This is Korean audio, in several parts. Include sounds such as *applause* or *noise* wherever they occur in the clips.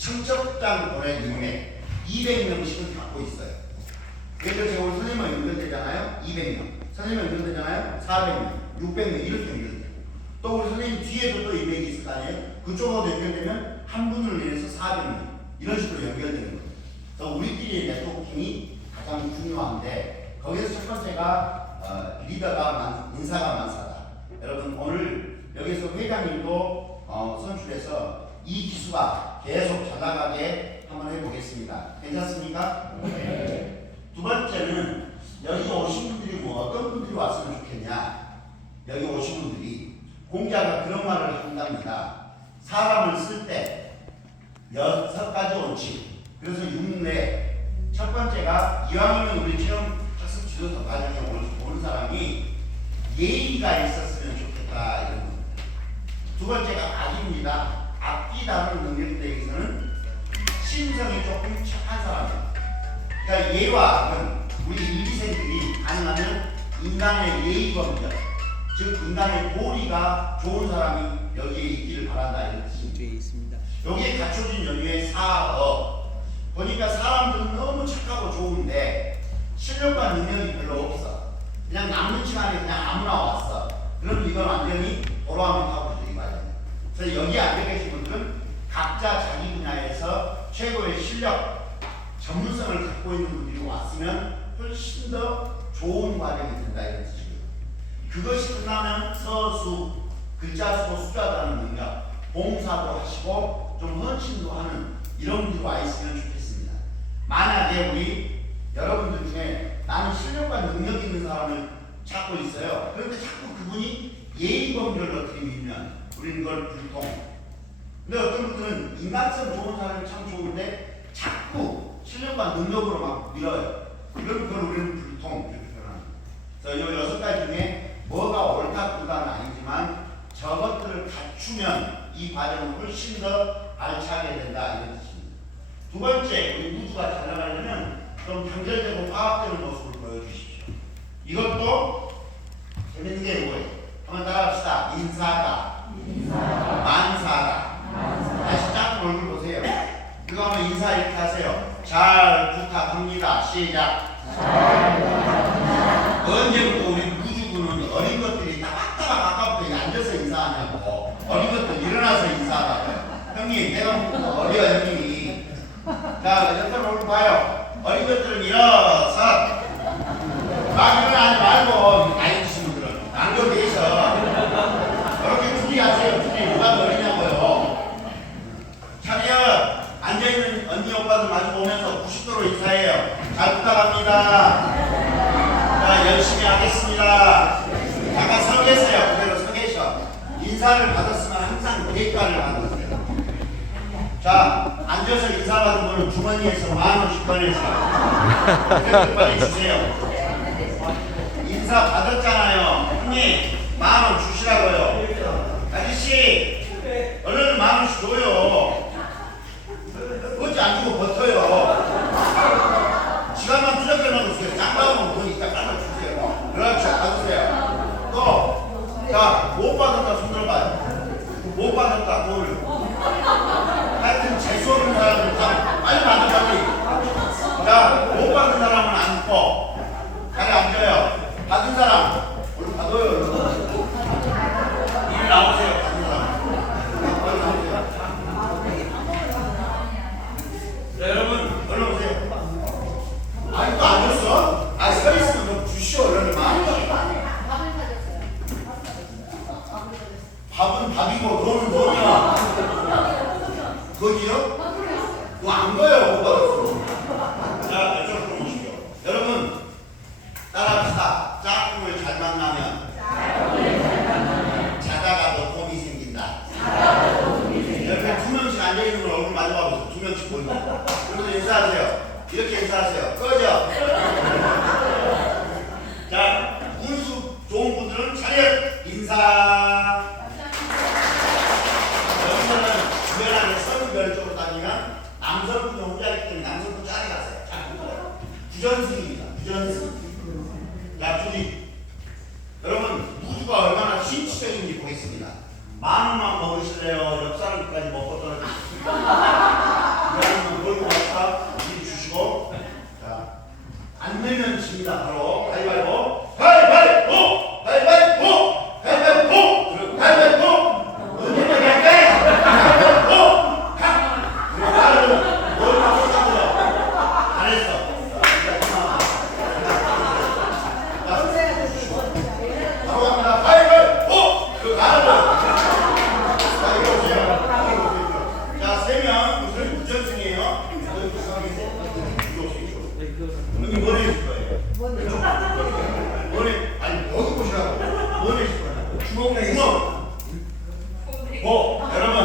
청첩장 보낸 이후에 200명씩은 갖고 있어요. 예를 들어 오늘 선생님만 연결되잖아요. 200명. 선생님만 연결되잖아요. 400명, 600명 이렇게 연결돼요. 또 우리 선생님 뒤에도 또 200이 있을 거 아니에요? 그쪽으로 연결되면 한 분을 위해서 400명 이런 식으로 연결되는 거예요. 그래서 우리끼리의 네트워킹이 가장 중요한데 거기서 첫 번째가 어, 리더가 만, 인사가 만사다. 여러분 오늘 여기서 회장님도 어, 선출해서 이 기수가 계속 잘 나가게 한번 해보겠습니다. 괜찮습니까? 두 번째는 여기 오신 분들이 뭐 어떤 분들이 왔으면 좋겠냐? 여기 오신 분들이 공자가 그런 말을 한답니다. 사람을 쓸 때 여섯 가지 원칙. 그래서 육내 첫 번째가 이왕이면 우리 체험 학습 지도서 과정에 올- 오는 사람이 예의가 있었으면 좋겠다 이런. 두 번째가 악입니다. 악기 다루는 능력에 대해서는 심성이 조금 착한 사람이에요. 그러니까 예와 악은 우리 일기생들이 가능하면 인간의 예의 범절, 즉 인간의 도리가 좋은 사람이 여기에 있기를 바란다 이런 뜻입니다. 있습니다. 여기에 갖춰진 연유의 사업 보니까 사람들은 너무 착하고 좋은데 실력과 능력이 별로 없어 그냥 남는 시간에 그냥 아무나 왔어 그럼 이건 완전히 타고들이 맞아요 그래서 여기 앉아 계신 분들은 각자 자기 분야에서 최고의 실력 전문성을 갖고 있는 분들이 왔으면 훨씬 더 좋은 과정이 된다 이런 뜻이에요 그것이 끝나면 서수, 글자 수, 다는 능력, 봉사도 하시고 좀 헌신도 하는 이런 분들이 와 있으면 좋겠습니다. 만약에 우리 여러분들 중에 나는 실력과 능력 있는 사람을 찾고 있어요. 그런데 자꾸 그분이 예의 범절로 들이밀면 우리는 그걸 불통. 근데 어떤 분들은 인간성 좋은 사람이 참 좋은데 자꾸 실력과 능력으로 막 밀어요. 그럼 그걸 우리는 불통 이렇게 표현합니다. 그래서 이 여섯 가지 중에 뭐가 옳다 그르다는 아니지만 저것들을 갖추면 이 과정은 훨씬 더 알차게 된다 이런 뜻입니다. 두 번째 우리 우주가 잘 나가려면 좀 단결되고 화합되는 모습을 보여주십시오. 이것도 재밌는 게 뭐예요? 한번 따라합시다. 인사다, 만사다. 다시 짝 얼굴 보세요. 이거 한번 인사 이렇게 하세요. 잘 부탁합니다. 시작. 언제부터 우리 우주군은 어린 것들이 따박따박 아까부터 앉아서 인사하냐고. 어린 것들 일어나서 인사하라고. 형님 내가 뭐 어려 형님이. 자 옆으로 얼굴 봐요. 어린 것들은 일어서. 막 일어나지 말고 나이 드신 분들은 안경 계셔 이렇게 준비하세요 준비 누가 더 어리냐고요 차렷 앉아있는 언니 오빠들 마주 보면서 90도로 인사해요 잘 부탁합니다 자, 열심히 하겠습니다. 잠깐 서 계세요. 그대로 서 계셔. 인사를 받았으면 항상 대가를 받으세요. 자, 앉아서 인사 받은 분은 주머니에서 만 원씩 꺼내세요. 주세요. 인사 받았잖아요. 형님, 만 원 주시라고요. 아저씨, 얼른 만 원씩 줘요. 어찌 안 주고 버텨요. 지갑만 투적해 놓으세요. 짱가면 돈 있다 깔아 주세요. 그렇죠. 받으세요. 또, 자, 못 받았다 손 들어봐요. 못 받았다 돈을. 하여튼 재수 없는 사람은 다 빨리 받아 빨리. 자, 못 받은 사람은 앉고 자리 앉아요. 받은 사람 얼른 받아요. 일 나오세요. 받은 사람. 얼른 나오세요. 자, 여러분 얼른 오세요. 아직도 안 줬어? 아, 서 있으면 좀 주시오, 이러는 마. 밥은 밥이고, 너는 뭐냐? 거기요? 그거 안 거예요, 못 받았어. 자, 이쪽으로 오시죠. 여러분, 따라합시다. 짝꿍을 잘 만나면, 자다가도 봄이 생긴다. 옆에 두 명씩 앉아있는 분 얼굴 마주 봐보세요. 두 명씩 보이고. 그러면서 인사하세요. 이렇게 인사하세요. 꺼져. 자, 운수 좋은 분들은 차렷 인사. 여기서는 주변하게 서울별 쪽으로 다니면 남성분이 혼자이기 때문에 남성분 짜리 가세요. 자, 부전승입니다. 부전승.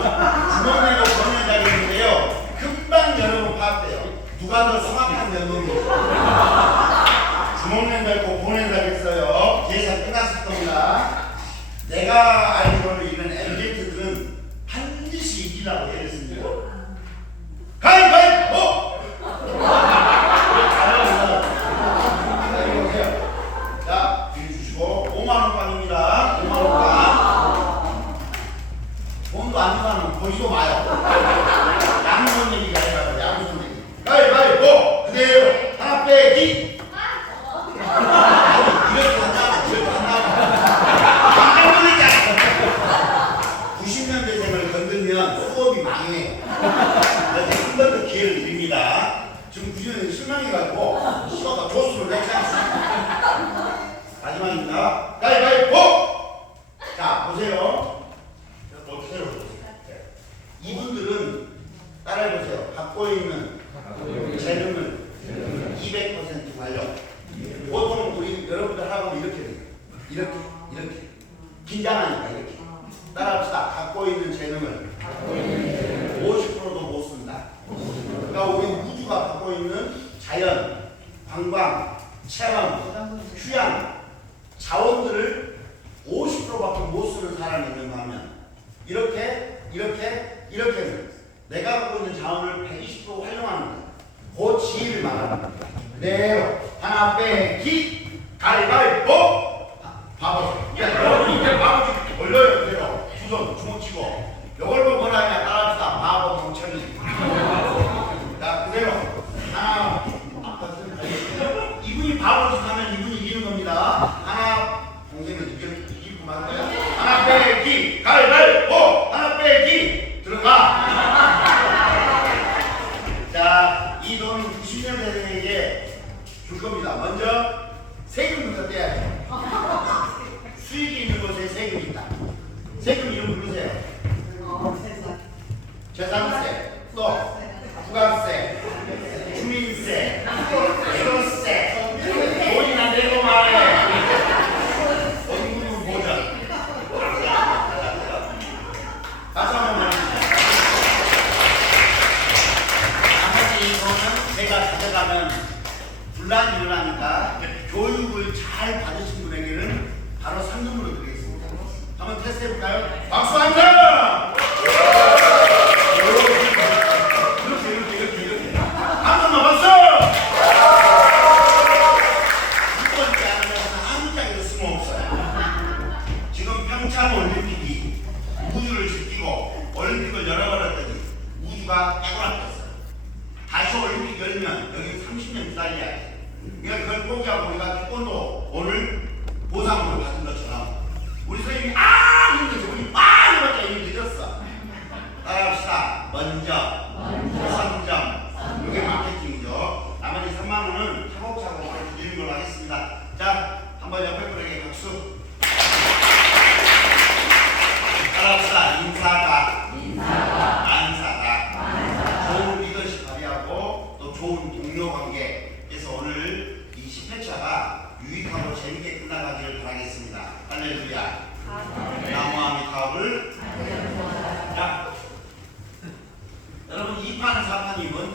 주머니로 보낸다고 했는데요. 금방 여러분 파악돼요. 누가 더 성악한 여러분이 주먹맨 달고 보낸다고 했어요. 계산 끝났을 겁니다. 내가 알기로는 돈도 안 주면 보지도 마요. *laughs* 양손 얘기가 아니라 양손 얘기. 가위바위보! 뭐? 그대로 하나 빼기! 아니, 이렇게 한다고, 저렇게 한다고. 안 해보니까. 90년대 생을 건들면 수업이 망해. 그래서 한 번 더 기회를 드립니다. 지금 90년대 실망해가지고, 수업가 조수를 내지 않습니다. 마지막입니다. 가위바위보! 자, 보세요. 하나를 넣는가 하면 이렇게 이렇게 이렇게 내가 갖고 있는 자원을 120% 활용하는 거예요. 그 지위를 말합니다 네 하나 빼기 가위바위보.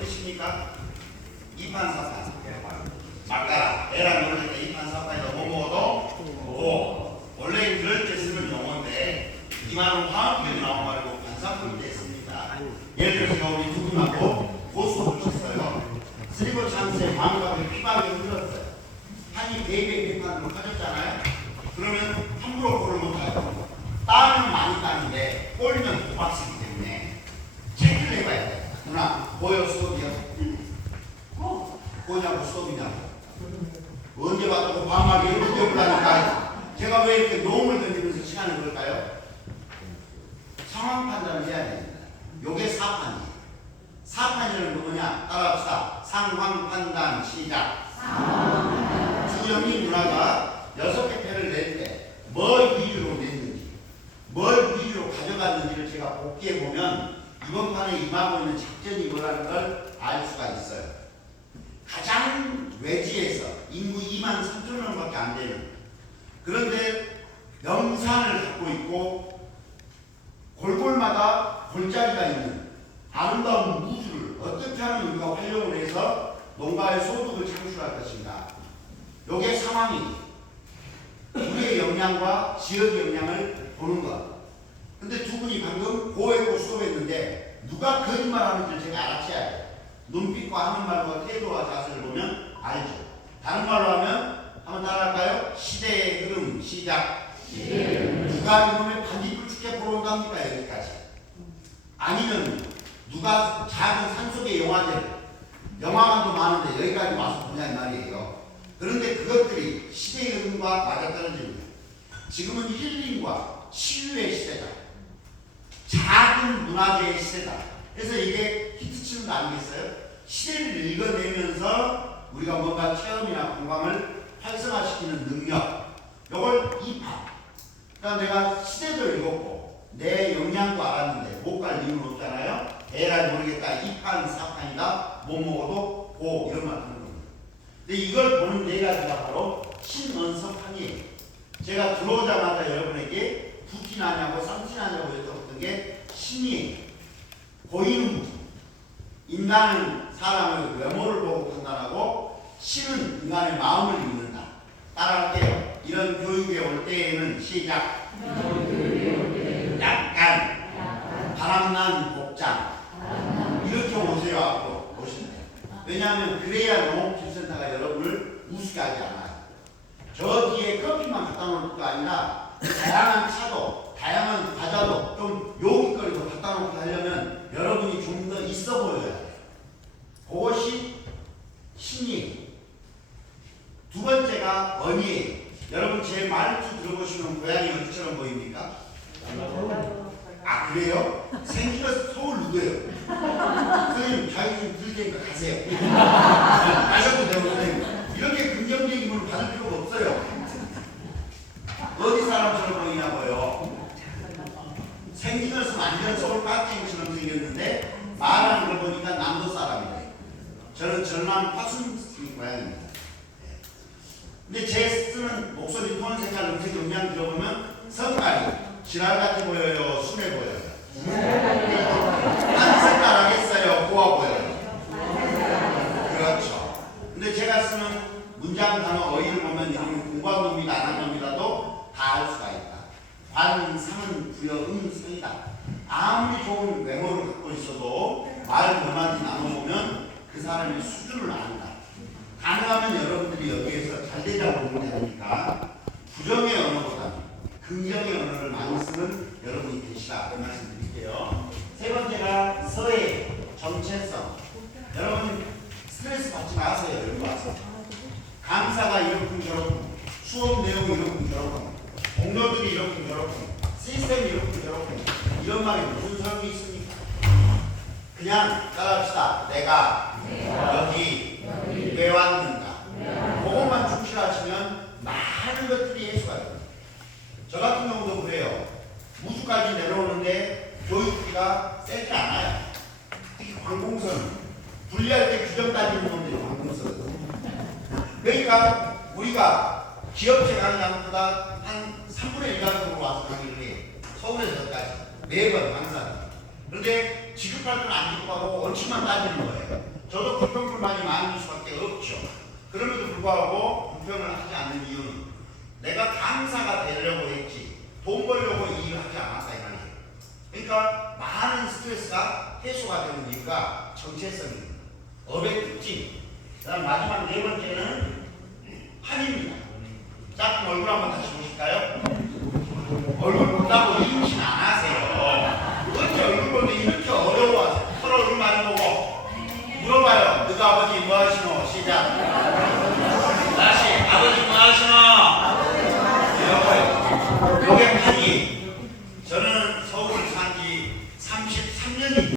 뜻입니까? 2판, 4판. 막가라. 에라 모를 때 2판, 4판이 너무 모어도 오. 원래 그럴 때 쓰는 용어인데 이 말은 화학표에 나온 말이고 반사표일 때 씁니다. 예를 들어 제가 우리 두 분하고 고수를 쳤어요. 그리고 찬스에 마음가을 피방에 흔들었어요. 한이 네 대입의 비판으로 커졌잖아요. 그러면 함부로 골을 못하요. 따는 많이 따는데 골면 도박식 누나 보여 수업이야? 어? 보냐고 수업이냐고 언제 봤다고 밤하게 이렇게 불라니까 제가 왜 이렇게 농을 던지면서 시간을 걸까요? 상황 판단을 해야 됩니다. 요게 사판이에요. 사판이라는 게 뭐냐? 따라합시다. 상황 판단 시작. 주영이 누나가 여섯 개 패를 낼 때 뭘 위주로 냈는지, 뭘 위주로 가져갔는지를 제가 복기해 보면 이번 판에 임하고 있는 작전이 뭐라는 걸 알 수가 있어요. 가장 외지에서 인구 2만 3천 명밖에 안 되는 그런데 영산을 갖고 있고 골골마다 골짜기가 있는 아름다운 무주를 어떻게 하면 우리가 활용을 해서 농가의 소득을 창출할 것인가 요게 상황이 우리의 역량과 지역의 역량을 보는 것 근데 두 분이 수업했는데 누가 거짓말하는지 제가 알아채야 돼요 눈빛과 하는 말과 태도와 자세를 보면 알죠. 다른 말로 하면 한번 따라할까요? 시대의 흐름 시작. 누가 이놈의 반딧불 축제 보러 온답니까 여기까지? 아니면 누가 작은 산속의 영화들 영화관도 많은데 여기까지 와서 보냐 이 말이에요. 그런데 그것들이 시대의 흐름과 맞아떨어집니다. 지금은 힐링과 치유의 문화재의 시대다. 그래서 이게 히트치는 거 아니겠어요? 시대를 읽어내면서 우리가 뭔가 체험이나 공감을 활성화시키는 능력. 요걸 이파. 그러니까 내가 시대도 읽었고 내 역량도 알았는데 못 갈 이유는 없잖아요. 에라 모르겠다. 이판 사판이다. 못 먹어도 고 이런 말 하는 겁니다. 근데 이걸 보는 네 가지가 바로 신언석학이에요. 제가 들어오자마자 여러분에게 부티나냐고 쌍티나냐고 여쭤봤던 게 신이에요. 보이는 부분. 인간은 사람의 외모를 보고 판단하고 신은 인간의 마음을 읽는다. 따라할게요. 이런 교육에 올 때에는 시작. 약간 바람난 복장 이렇게 오세요 앞으로 오시면 돼요. 왜냐하면 그래야 농업기술센터가 여러분을 우습게 하지 않아요. 저 뒤에 커피만 갖다 놓을 것도 아니라 다양한 차도 다양한 과자도 좀 요깃거리도 갖다 놓고 하려면 여러분이 좀 더 있어 보여야 돼요. 그것이 신이 두 번째가 언니예요. 여러분 제 말투 들어보시면 고양이 어디처럼 보입니까? 아 그래요? 생기가 서울 누구예요? 선생님 자기 좀 들을 테니까 가세요. *laughs* 가셔도 되고 선생님 이렇게 긍정적인 걸 받을 필요가 없어요. 어디 사람처럼 보이냐고요? 생긴 것은 완전 서울 깍쟁이처럼 생겼는데 말하는 걸 보니까 남도 사람이래. 저는 전남 파순 고향입니다. 예. 근데 제 쓰는 목소리 톤 색깔 음량 들어보면 성깔이 지랄 같아 보여요, 순해 보여요. 한 색깔 하겠어요, 고와 보여요. 그렇죠. 근데 제가 쓰는 문장 단어 어휘를 보면 이런 공부한 놈이다 안 한 놈이라도 다 알 수가 있다. 관 상은 부여 음 성이다. 아무리 좋은 외모를 갖고 있어도 말 몇마디 나눠보면 그 사람의 수준을 안다. 가능하면 여러분들이 여기에서 잘 되자고 보면 되니까 부정의 언어보다 긍정의 언어를 많이 쓰는 여러분이 되시라 그 말씀 드릴게요. 세 번째가 서해 정체성. 여러분 스트레스 받지 마세요. 여기 와서. 강사가 이렇군 저렇군 수업 내용이 이렇군 저렇군 동료들이 이렇군 저렇군 시스템이 이렇군 저렇군 이런 말이 무슨 소용이 있습니까? 그냥 따라합시다. 내가 여기 왜 왔는가 그것만 충실하시면 많은 것 6까지 내려오는데 교육비가 세지 않아요. 특히 관공서는 분리할 때 규정 따지는 건데 관공서는. 그러니까 우리가 기업체 가는 양보다 한 3분의 1 정도로 와서 강의를 해. 서울에서까지 매번 네 항상. 그런데 지급할 건안 주고 하고 원칙만 따지는 거예요. 저도 불평불만이 많을 수밖에 없죠. 그럼에도 불구하고 불평을 하지 않는 이유는 내가 강사가 되려고 했지 돈 벌려고 이 일을 하지 않았다 이 말이에요. 그러니까 많은 스트레스가 해소가 되는 이유가 정체성입니다. 업의 특징. 그다음 마지막 네 번째는 한입니다. 짝꿍 얼굴 한번 다시 보실까요? 얼굴 본다고 임신 안